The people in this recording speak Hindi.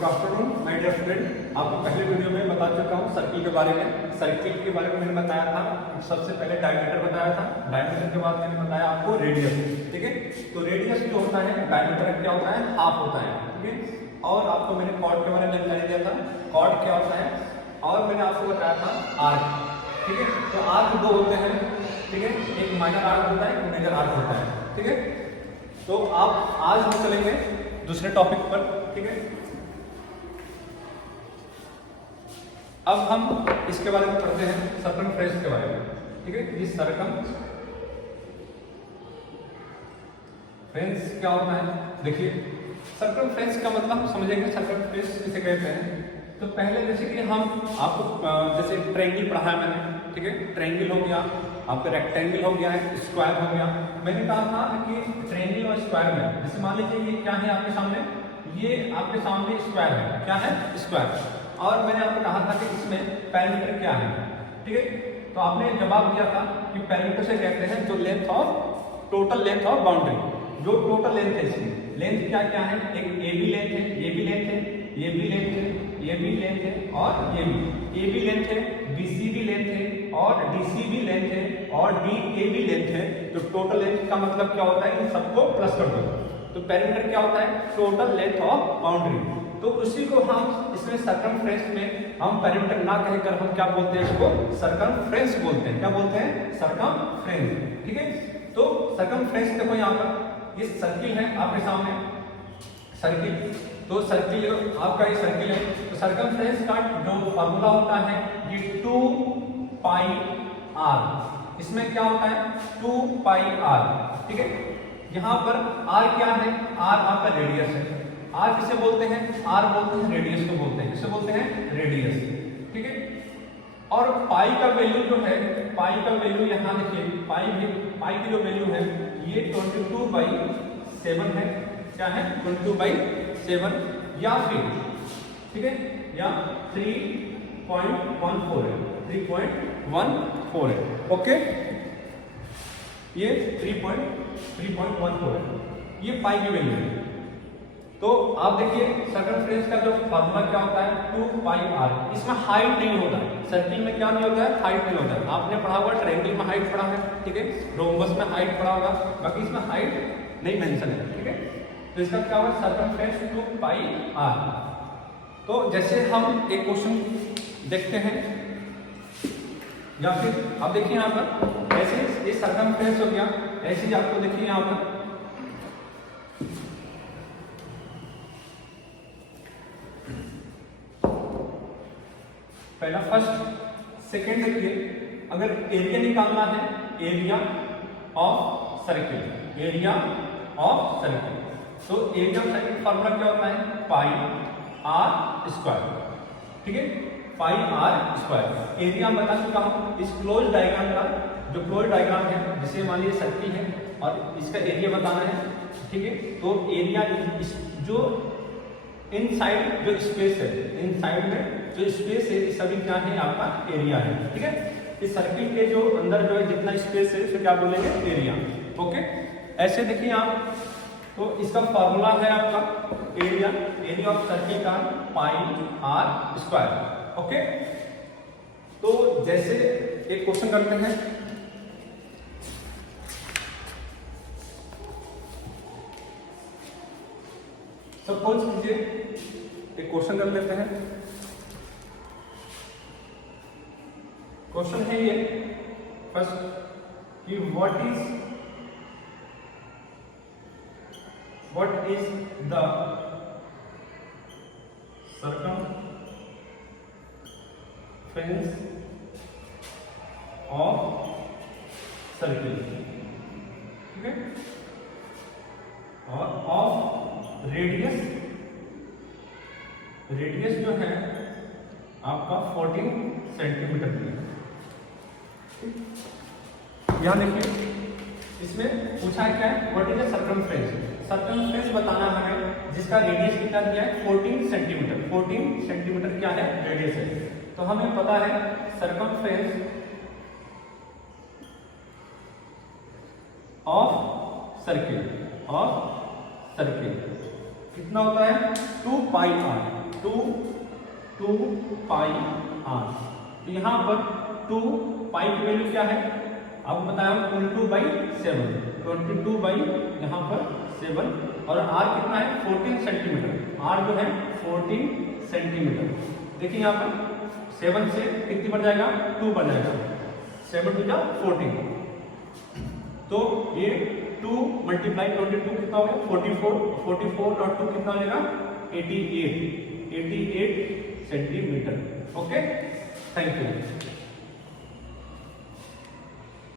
Good afternoon my dear student. आपको पहले वीडियो में बता चुका हूँ सर्किल के बारे में। सर्किल के बारे में मैंने बताया था, सबसे पहले डायमीटर बताया था, डायमीटर के बाद मैंने बताया आपको रेडियस। ठीक है, तो रेडियस जो होता है डायमीटर क्या होता है, हाफ होता है। ठीक है, और आपको मैंने कॉर्ड के बारे में जानकारी दिया था, कॉर्ड क्या होता है, और मैंने आपको बताया था आर्क। ठीक है, तो आर्क दो होते हैं। ठीक है, एक माइनर आर्क होता है, एक मेजर आर्क होता है। ठीक है, तो आप आज हम चलेंगे दूसरे टॉपिक पर। ठीक है, अब हम इसके बारे में पढ़ते हैं, सर्कमफ्रेंस के बारे में। ठीक है, ये सर्कमफ्रेंस क्या होता है, देखिए सर्कमफ्रेंस का मतलब समझेंगे सर्कमफ्रेंस किसे कहते हैं। तो पहले जैसे कि हम आपको जैसे ट्रायंगल पढ़ा है मैंने। ठीक है, ट्रायंगल हो गया, आपका रेक्टेंगल हो गया है, स्क्वायर हो गया। मैंने कहा था कि ट्रायंगल और स्क्वायर में जैसे मान लीजिए ये क्या है आपके सामने, ये आपके सामने स्क्वायर है। क्या है, स्क्वायर। और मैंने आपको कहा था कि इसमें पैरामीटर क्या है। ठीक है, तो आपने जवाब दिया था कि पैरामीटर से कहते हैं जो length of total length of boundary, जो टोटल लेंथ है इसकी। लेंथ क्या क्या है, एक ए बी लेंथ है, ये भी लेंथ है, ये भी लेंथ है, ये भी लेंथ है, और ये भी ए बी लेंथ है, बी सी भी लेंथ है, और डी सी भी लेंथ है, और डी ए भी लेंथ है। तो टोटल लेंथ का मतलब क्या होता है, इन सबको प्लस कर दो। तो पैरामीटर क्या होता है, टोटल लेंथ ऑफ बाउंड्री। तो उसी को हम इसमें सर्कमफ्रेंस में हम पैरामीटर ना कहकर हम क्या बोलते हैं, इसको सर्कमफ्रेंस बोलते हैं। क्या बोलते हैं, सर्कमफ्रेंस। ठीक है, तो सर्कमफ्रेंस देखो यहाँ पर ये सर्किल है आपके सामने, सर्किल। तो सर्किल आपका ये सर्किल है, तो सर्कमफ्रेंस का जो फार्मूला होता है ये 2 पाई आर। इसमें क्या होता है, 2 पाई आर। ठीक है, यहाँ पर आर क्या है, आर आपका रेडियस है। आर किसे बोलते हैं, आर बोलते हैं रेडियस को बोलते हैं, किसे बोलते हैं, रेडियस। ठीक है, और पाई का वैल्यू जो है, पाई का वैल्यू यहाँ देखिए, पाई की जो वैल्यू है ये 22/7 है। क्या है, 22/7, या फिर ठीक है, या 3.14 है, 3.14 है। ओके, ये 3.14 है, ये पाई की वैल्यू है। तो आप देखिए सर्कमफ्रेंस का जो फार्मूला क्या होता है, 2 पाई आर। इसमें हाइट नहीं होता है, सर्किल में क्या नहीं होता है, हाइट नहीं होता है। आपने पढ़ा होगा ट्रायंगल में हाइट पढ़ा है, ठीक है, रोम्बस में हाइट पढ़ा होगा, बाकी इसमें हाइट नहीं मेंशन है। ठीक है, तो इसका क्या होगा, सर्कमफ्रेंस 2 पाई आर। तो जैसे हम एक क्वेश्चन देखते हैं, या फिर आप देखिए यहाँ पर ऐसे ये सर्कमफ्रेंस हो गया, ऐसे ही आपको देखिए यहाँ पर पहला फर्स्ट सेकेंड देखिए, अगर एरिया निकालना है, area of circle, area of circle. तो एरिया ऑफ सर्किल फार्मूला क्या होता है, पाई आर स्क्वायर। ठीक है, पाई आर स्क्वायर। एरिया मैं बता चुका हूं, इस क्लोज डायग्राम का जो क्लोज डायग्राम है, जिसे मान लीजिए सर्किल है और इसका एरिया बताना है। ठीक है, तो एरिया जो इनसाइड जो स्पेस है, इनसाइड में जो स्पेस है, ये सभी क्या है, आपका एरिया है। ठीक है, इस सर्किल के जो अंदर जो है जितना स्पेस है, उसे क्या बोलेंगे, एरिया। ओके, ऐसे देखिए आप, तो इसका फार्मूला है आपका एरिया ऑफ सर्किल का पाई आर स्क्वायर। ओके, तो जैसे एक क्वेश्चन करते हैं, सपोज कीजिए एक क्वेश्चन कर लेते हैं। क्वेश्चन है ये फर्स्ट कि what is the circumference of circle. ठीक है, और ऑफ रेडियस जो है आपका 14 सेंटीमीटर की। यहां देखिए, इसमें पूछा है क्या है, what is the circumference. Circumference बताना है जिसका रेडियस कितना दिया है, 14 सेंटीमीटर। 14 सेंटीमीटर क्या है, रेडियस है। तो हमें पता है सर्कमफ्रेंस ऑफ सर्किल कितना होता है, 2 पाई आर। 2 pi r। तो यहाँ पर 2 पाई की वैल्यू क्या है आपको बताया, 22/7, 22 यहाँ पर 7, और r कितना है 14 सेंटीमीटर, r जो है 14 सेंटीमीटर। देखिए यहाँ पर 7 से कितनी बढ़ जाएगा, 2 बढ़ जाएगा, 7 टू 14, तो ये 2 × 22 कितना हो गया 44, 44 और 2 कितना हो जाएगा 88 सेंटीमीटर। Okay, thank you.